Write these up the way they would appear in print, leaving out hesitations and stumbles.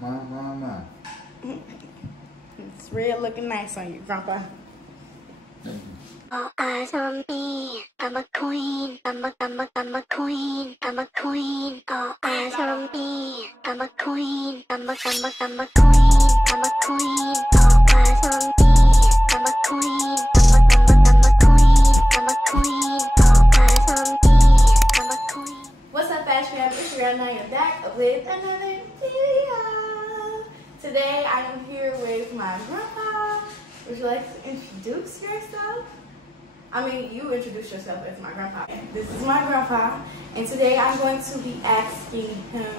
My. It's real looking nice on you, Grandpa. Thank you. All eyes on me. I'm a queen. I'm a queen. I'm a queen. All eyes on me. I'm a queen. I'm a queen. I'm a queen. All eyes on me. I'm a queen. I'm a queen. I'm a queen. All eyes on me. I'm a queen. What's up, fashchey? It's your girl, you're back with another video. Today I am here with my grandpa. Would you like to introduce yourself? I mean, you introduce yourself as my grandpa. This is my grandpa, and today I'm going to be asking him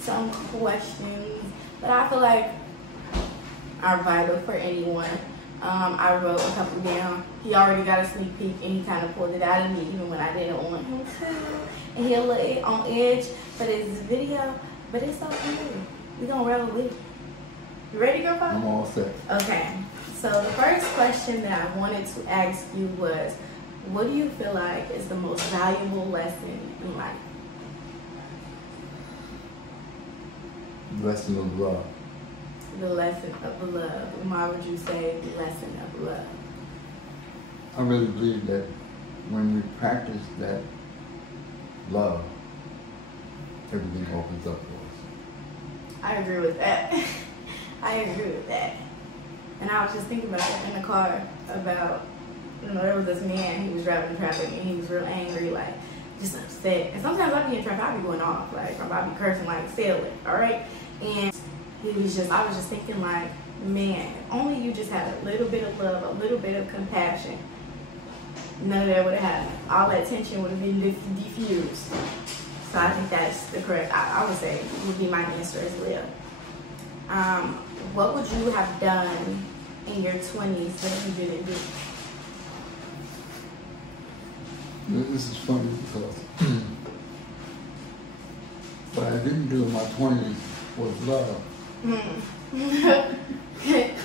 some questions that I feel like are vital for anyone. I wrote a couple down. He already got a sneak peek, and he kind of pulled it out of me, even when I didn't want him to. And he'll lay on edge for this video, but it's okay. We're gonna roll with it. You ready, grandpa? I'm all set. Okay. So the first question that I wanted to ask you was, what do you feel like is the most valuable lesson in life? Lesson of love. The lesson of love. And why would you say the lesson of love? I really believe that when we practice that love, everything opens up for us. I agree with that. I agree with that. And I was just thinking about that in the car about, there was this man, he was driving in traffic and he was real angry, like, just upset. And sometimes I be in traffic, I be going off, like, I be cursing like sailor, all right? And I was just thinking like, man, if only you just had a little bit of love, a little bit of compassion, none of that would have happened. All that tension would have been diffused. So I think that's the correct, I would say, would be my answer as well. What would you have done in your 20s that you didn't do? This is funny because what I didn't do in my 20s was love.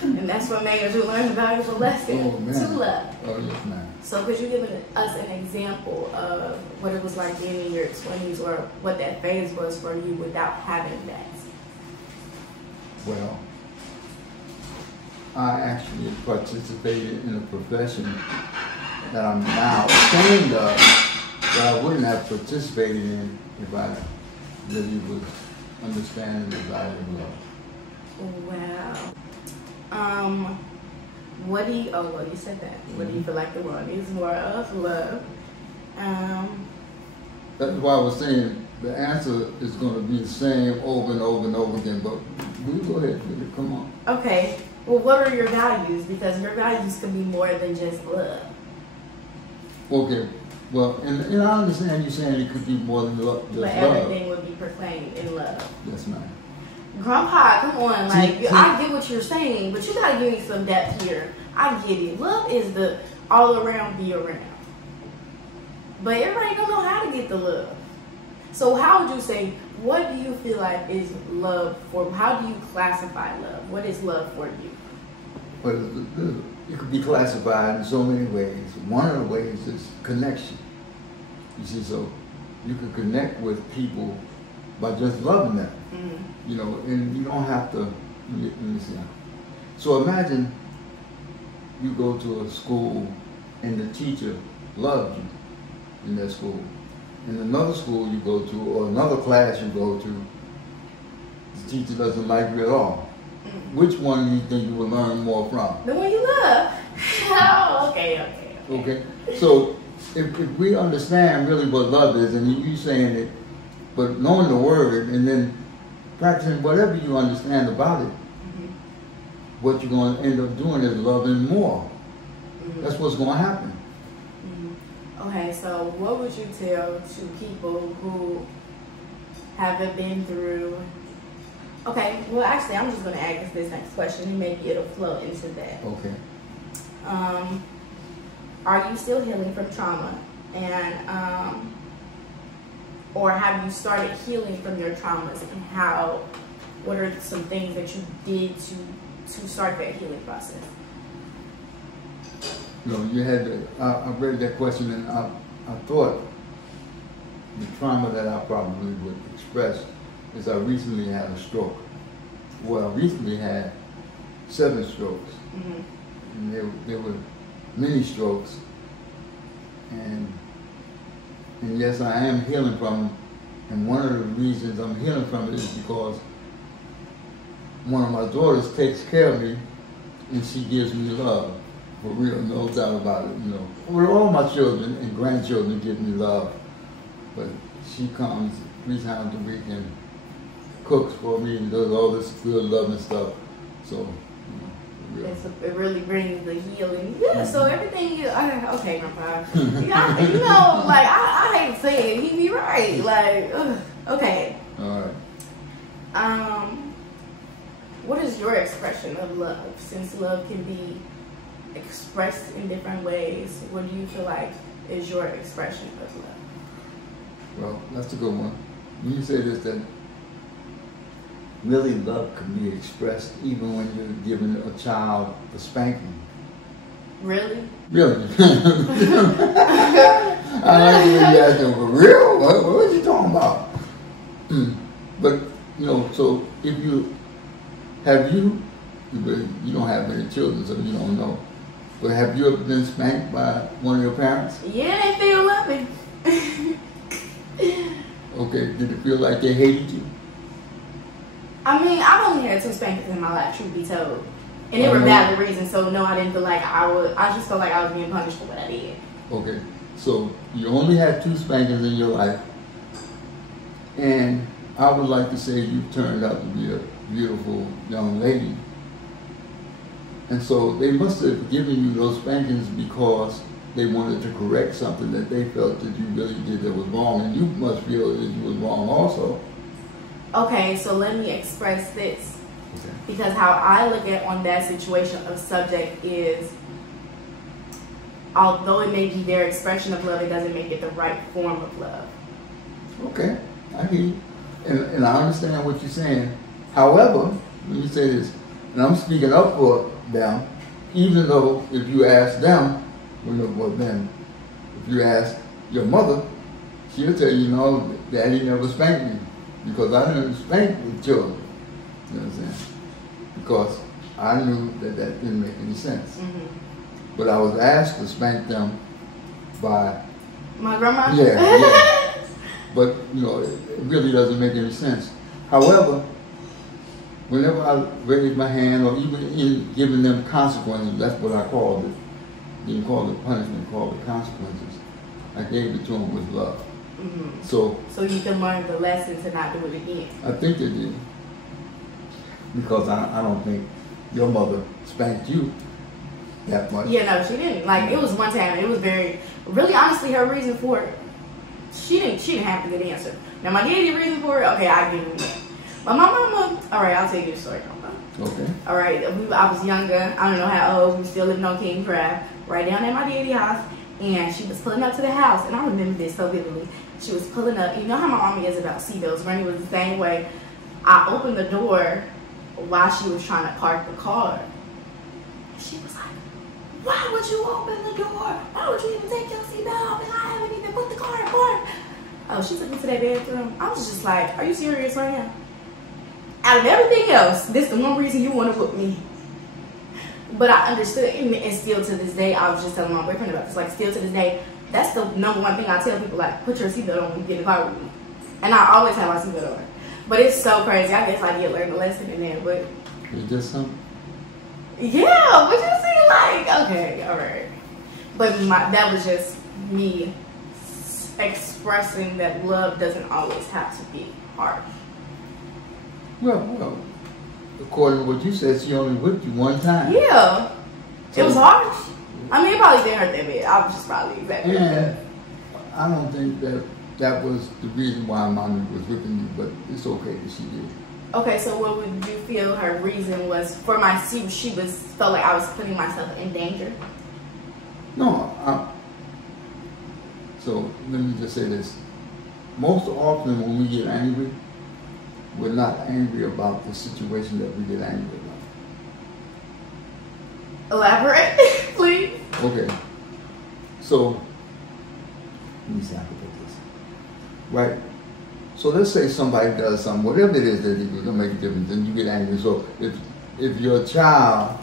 And that's what made us learn the valuable lesson to love. Oh, yes, ma'am. So could you give us an example of what it was like being in your 20s or what that phase was for you without having that? Well, I actually participated in a profession that I'm now ashamed of, that I wouldn't have participated in if I really was understanding the value of love. Wow. What do you, oh, well, you said that. What do you feel like the world needs more of? Love. That's why I was saying the answer is going to be the same over and over and over again, but you go ahead, come on. Okay. Well, what are your values? Because your values can be more than just love. Okay. Well, and I understand you saying it could be more than love. But everything would be proclaimed in love. Yes, ma'am. Grandpa, come on. Like, I get what you're saying, but you got to give me some depth here. I get it. Love is the all around, be around. But everybody don't know how to get the love. So how would you say, what do you feel like is love for? How do you classify love? What is love for you? Well, it could be classified in so many ways. One of the ways is connection. You see, so you can connect with people by just loving them. Mm-hmm. You know, and you don't have to, let me see. So imagine you go to a school and the teacher loved you in that school. In another school you go to, or another class you go to, the teacher doesn't like you at all. Mm-hmm. Which one do you think you will learn more from? The one you love. Oh, okay. Okay. So if we understand really what love is, and you saying it, but knowing the word and then practicing whatever you understand about it, mm-hmm. what you're going to end up doing is loving more. Mm-hmm. That's what's going to happen. Mm-hmm. Okay, so what would you tell to people who haven't been through... Okay, well, actually, I'm just going to ask this next question, and maybe it'll flow into that. Okay. Are you still healing from trauma? And, or have you started healing from your traumas? And what are some things that you did to start that healing process? No, you had I read that question, and I thought the trauma that I probably would express is I recently had a stroke. well, recently had 7 strokes. Mm-hmm. And they were mini strokes. And yes, I am healing from them. And one of the reasons I'm healing from it is because one of my daughters takes care of me and she gives me love. For real, no doubt about it, you know. Well, all my children and grandchildren give me love. But she comes 3 times a week and cooks for me and does all this good loving stuff. So, you know, it really brings the healing. Yeah, so everything you, okay, Grandpa. You know, like, I hate saying it, he be right. Like, okay. all right. What is your expression of love? Since love can be expressed in different ways, what do you feel like is your expression of love? Well, that's a good one. When you say this, that really love can be expressed even when you're giving a child a spanking. Really? Really? I like when you ask them, for real? What are you talking about? But, you know, so if you don't have any children, so you don't know. But have you ever been spanked by one of your parents? Yeah, they feel loving. Okay, did it feel like they hated you? I mean, I've only had 2 spankings in my life, truth be told. And they were valid reasons, so no, I didn't feel like I just felt like I was being punished for what I did. Okay, so you only had 2 spankings in your life, and I would like to say you turned out to be a beautiful young lady. And so they must have given you those spankings because they wanted to correct something that they felt that you really did that was wrong, and you must feel that you was wrong also. Okay, so let me express this. Okay. Because how I look at on that situation of subject is, although it may be their expression of love, it doesn't make it the right form of love. Okay, I hear you. And I understand what you're saying. However, let me say this, and I'm speaking up for them, even though if you ask them, well then, if you ask your mother, she'll tell you, no, Daddy never spanked me, because I didn't spank with children. You know what I'm saying? Because I knew that didn't make any sense. Mm-hmm. But I was asked to spank them by my grandma? Yeah. But, you know, it really doesn't make any sense. However, whenever I raise my hand, or even in giving them consequences, that's what I called it. Didn't call it punishment, called it consequences. I gave it to them with love. Mm-hmm. So you can learn the lesson to not do it again. I think they did. Because I don't think your mother spanked you that much. Yeah, no, she didn't. Like, it was one time, it was really honestly, her reason for it, she didn't have a good answer. Now, my daddy reason for it, okay, I give him that. But my mama, all right, I'll tell you the story, Grandpa. Okay. All right, I was younger. I don't know how old. We were still living on King Drive, right down at my daddy's house. And she was pulling up to the house, and I remember this so vividly. She was pulling up. You know how my mama is about seatbelts. Granny was the same way. I opened the door while she was trying to park the car. She was like, "Why would you open the door? Why would you even take your seatbelt off? And I haven't even put the car in park." Oh, she took me to that bathroom. I was just like, "Are you serious right now? Out of everything else, this is the one reason you want to whoop me." But I understood, and still to this day, I was just telling my boyfriend about this, like, still to this day, that's the number one thing I tell people, like, put your seatbelt on when you get in the car with me. And I always have my seatbelt on. But it's so crazy. I guess I did learn the lesson in there, but... It's just something? Yeah, what you see, like, okay, all right. But that was just me expressing that love doesn't always have to be harsh. Well, according to what you said, she only whipped you one time. Yeah. So, it was harsh. I mean, it probably didn't hurt that bad. I was just probably exactly. And I don't think that was the reason why mommy was whipping you, but it's okay that she did. Okay, so what would you feel her reason was for she felt like I was putting myself in danger? No, so let me just say this. Most often when we get angry, we're not angry about the situation that we get angry about. Elaborate, please. Okay. So, let me see how I can put this. Right? So let's say somebody does something, whatever it is that they do, don't make a difference, and you get angry. So if your child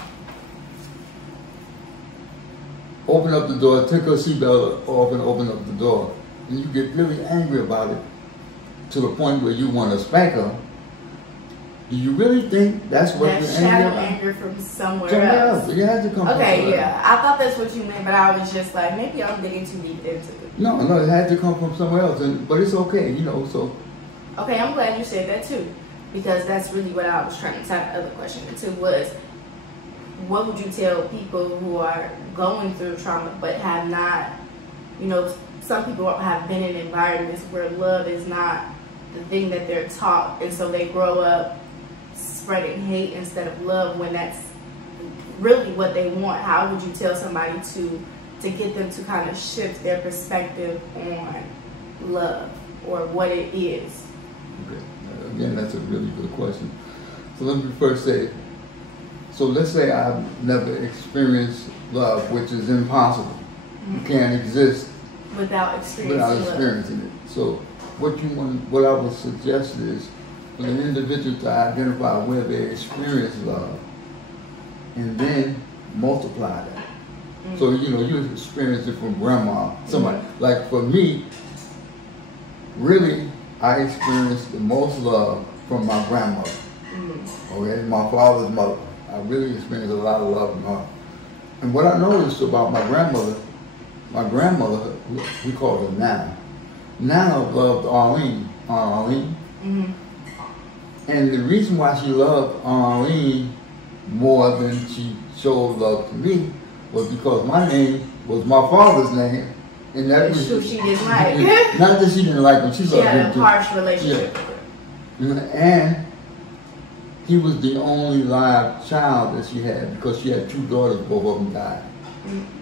open up the door, take her seatbelt off and open up the door, and you get really angry about it to the point where you want to spank her, do you really think that's what that's you're angry shadow about? anger from somewhere else. It has to come from Okay, somewhere yeah. else. I thought that's what you meant, but I was just like, maybe I'm digging too deep into it. No, it had to come from somewhere else, but it's okay, you know, so. Okay, I'm glad you said that too, because that's really what I was trying to tie the other question into was, what would you tell people who are going through trauma but have not, you know, some people have been in environments where love is not the thing that they're taught, and so they grow up spreading hate instead of love when that's really what they want. How would you tell somebody to get them to kind of shift their perspective on love or what it is? Okay. Again, that's a really good question. So let me first say, so let's say I've never experienced love, which is impossible. You can't exist without experiencing it. So what I would suggest is for an individual to identify where they experience love and then multiply that. So, you know, you experience it from grandma, somebody. Like for me, really, I experienced the most love from my grandmother. Okay, my father's mother. I really experienced a lot of love from her. And what I noticed about my grandmother, we called her Nana. Nana loved Arlene. And the reason why she loved Arlene more than she showed love to me was because my name was my father's name. And that was who she didn't like. Not that she didn't like him, she loved him had a harsh relationship. Yeah. And he was the only live child that she had because she had 2 daughters, both of them died.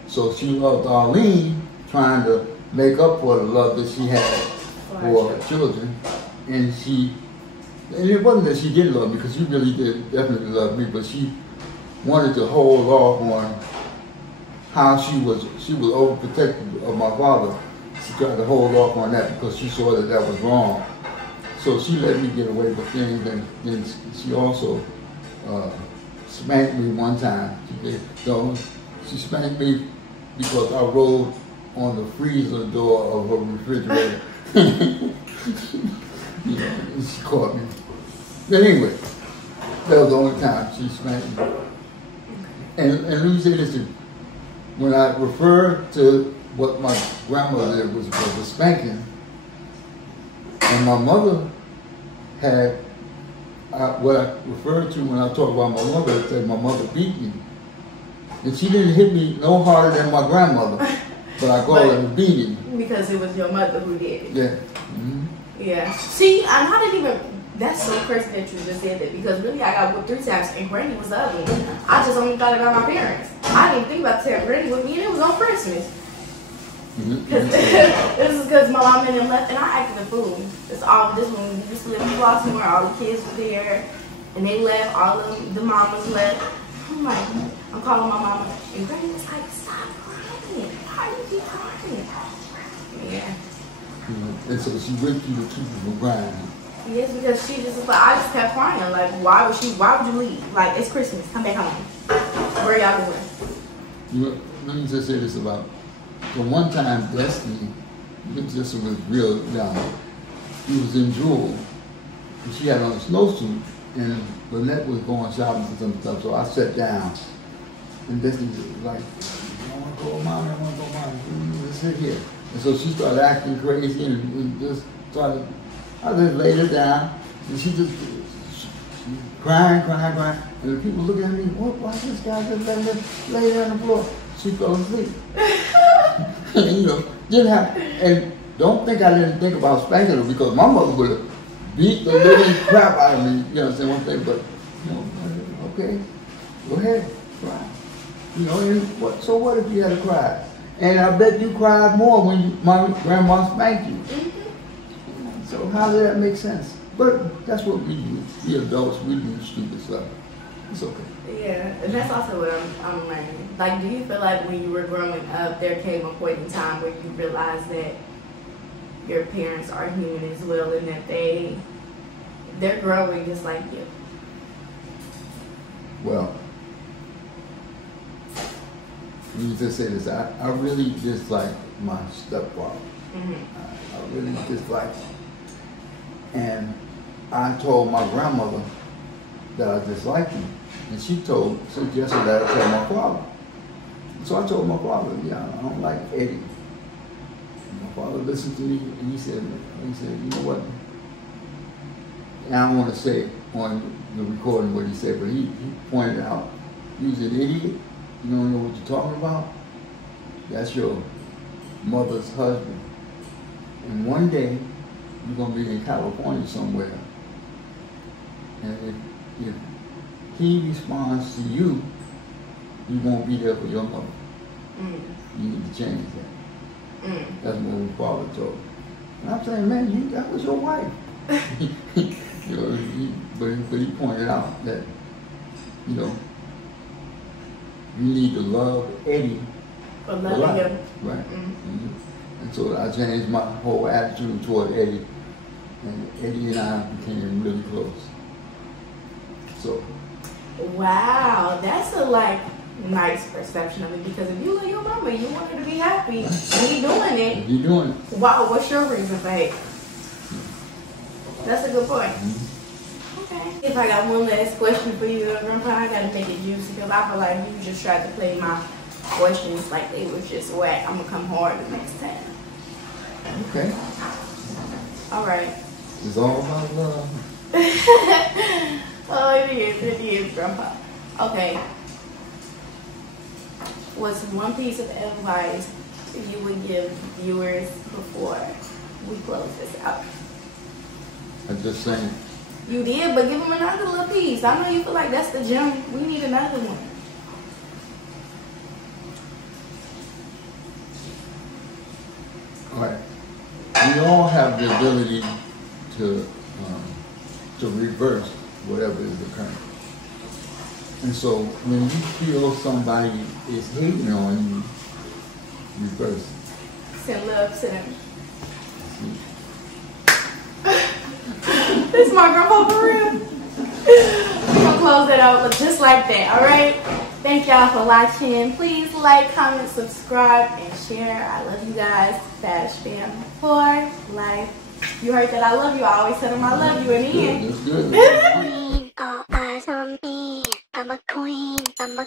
So she loved Arlene, trying to make up for the love that she had for her children. And it wasn't that she didn't love me, because she really did definitely love me, but she wanted to hold off on how she was overprotective of my father. She tried to hold off on that because she saw that that was wrong. So she let me get away with things, and then she also spanked me one time. She spanked me because I rolled on the freezer door of her refrigerator. You know, and she caught me. But anyway, that was the only time she spanked me. And let me say this to you. When I refer to what my grandmother did was a spanking, and my mother had what I referred to when I talk about my mother, is that my mother beat me. And she didn't hit me no harder than my grandmother, but I call it a beating. Because it was your mother who did it. Yeah. Yeah. See, I'm not even, that's so crazy that you just said that, because really I got whipped 3 times and Granny was the other one. I just only thought about my parents. I didn't think about telling Granny with me, and it was on Christmas. This is because my mom and them left, and I acted a fool. It's all this when we used to live in Baltimore, all the kids were there, and they left, all of the mamas left. I'm like, I'm calling my mama, and Granny was like, stop crying. Why do you keep crying? Yeah. And so she went through the keep of crying. Yes, because she just was like, I just kept crying. Like, why would you leave? Like, it's Christmas. Come back home. Where y'all going? You know, let me just say this about the one time Destiny, just was real young. He was in Jewel, and she had on a snowsuit, and Lynette was going shopping for some stuff, so I sat down, and Destiny was like, I want to go, Mommy, I want to go, Mommy, let's sit here. And so she started acting crazy and just started, I just laid her down, and she just crying. And the people looking at me, why this guy just let her lay there on the floor? She fell asleep. And, you know, didn't have, and don't think I didn't think about spanking her, because my mother would have beat the living crap out of me, you know what I'm saying, one thing, but, you know, okay, go ahead, cry. You know, and so what if you had to cry? And I bet you cried more when my grandma spanked you. So how did that make sense? But that's what we do. We adults, we do stupid stuff. It's okay. Yeah, and that's also what I'm learning. Like, do you feel like when you were growing up, there came a point in time where you realized that your parents are human as well, and that they're growing just like you. Well, let me just say this. I really dislike my stepfather. I really dislike him. And I told my grandmother that I disliked him. And she suggested that I tell my father. So I told my father, yeah, I don't like Eddie. And my father listened to me and he said, you know what? And I don't want to say on the recording what he said, but he pointed out, you's an idiot. You don't know what you're talking about? That's your mother's husband. And one day, you're going to be in California somewhere. And if he responds to you, you won't be there for your mother. You need to change that. That's what my father told me. And I'm saying, man, that was your wife. You know, but he pointed out that, you know, you need to love Eddie for loving him. Right. And so I changed my whole attitude toward Eddie. And Eddie and I became really close. So. Wow, that's a nice perception of it, because if you love your mama, you want her to be happy. And you doing it. If you're doing it. Wow, what's your reason for hate? That's a good point. Okay. If I got one last question for you, Grandpa, I gotta make it juicy, because I feel like you just tried to play my questions like they was just whack. I'm gonna come hard the next time. Okay. All right. It's all about love. Oh, it is, Grandpa. Okay. What's one piece of advice you would give viewers before we close this out? I just saying. You did, but give them another little piece. I know you feel like that's the gem. We need another one. All right. We all have the ability to reverse whatever is occurring. And so when you feel somebody is hating on you, reverse it. Send love to them. This is my grandpa for real. We're gonna close it out just like that, alright? Thank y'all for watching. Please like, comment, subscribe, and share. I love you guys. Fash Fam for life. You heard that I love you. I always tell them I love you in the end. That's good. Queen, all eyes on me. I'm a queen. I'm a